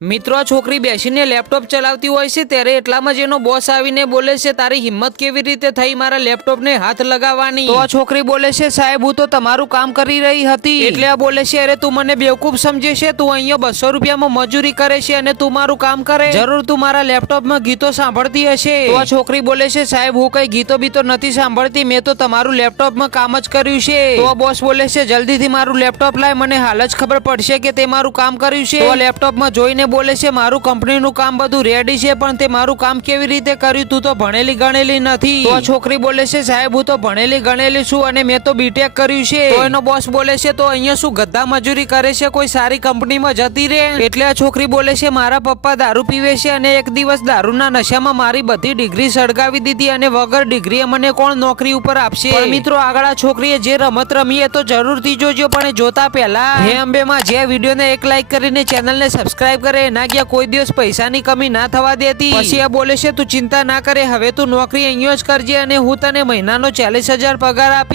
મિત્રો, છોકરી બેસીને લેપટોપ ચલાવતી હોય છે ત્યારે એટલામાં જ એનો બોસ આવીને બોલે છે, તારી હિંમત કેવી રીતે થઈ મારા લેપટોપને હાથ લગાવવાની? તો આ છોકરી બોલે છે, સાહેબ હું તો તમારું કામ કરી રહી હતી. એટલે આ બોલે છે, અરે તું મને બેવકૂફ સમજે છે? તું અહીંયા 200 રૂપિયામાં મજૂરી કરે છે અને તું મારું કામ કરે? જરૂર તું મારા લેપટોપમાં ગીતો સાંભળતી હશે. તો આ છોકરી બોલે છે, સાહેબ હું કઈ ગીતો બીતો નથી સાંભળતી, મેં તો તમારું લેપટોપમાં કામ જ કર્યું છે. તો આ બોસ બોલે છે, જલ્દીથી મારું લેપટોપ લાય, મને હાલ જ ખબર પડશે કે તે મારું કામ કર્યું છે. તો આ લેપટોપમાં જોઈને બોલે છે, મારું કંપનીનું કામ બધું રેડી છે, પણ તે મારું કામ કેવી રીતે કર્યું? તું તો ભણેલી ગણેલી નથી. તો છોકરી બોલે છે, સાહેબ હું તો ભણેલી ગણેલી છું અને મેં તો બીટેક કર્યું છે. તો એનો બોસ બોલે છે, તો અહીંયા શું ગધા મજૂરી કરે છે? કોઈ સારી કંપનીમાં જતી રહે. એટલે આ છોકરી બોલે છે, મારા પપ્પા દારૂ પીવે છે અને એક દિવસ દારૂના નશામાં મારી બધી ડિગ્રી સળગાવી દીધી અને વગર ડિગ્રીએ મને કોણ નોકરી ઉપર આપશે? પણ મિત્રો, આગળ આ છોકરીએ જે રમત રમી એ તો જરૂરથી જોજો, પણ જોતા પહેલા હે અંબેમાં જે વિડીયોને એક લાઈક કરીને ચેનલને સબસ્ક્રાઇબ કરે, એના ગયા કોઈ દિવસ પૈસાની કમી ના થવા દેતી. પછી આ બોલે છે, તું ચિંતા ના કરે, હવે તું નોકરી અહીંયા જ કરજે અને હું તને મહિનાનો 40,000 પગાર આપી.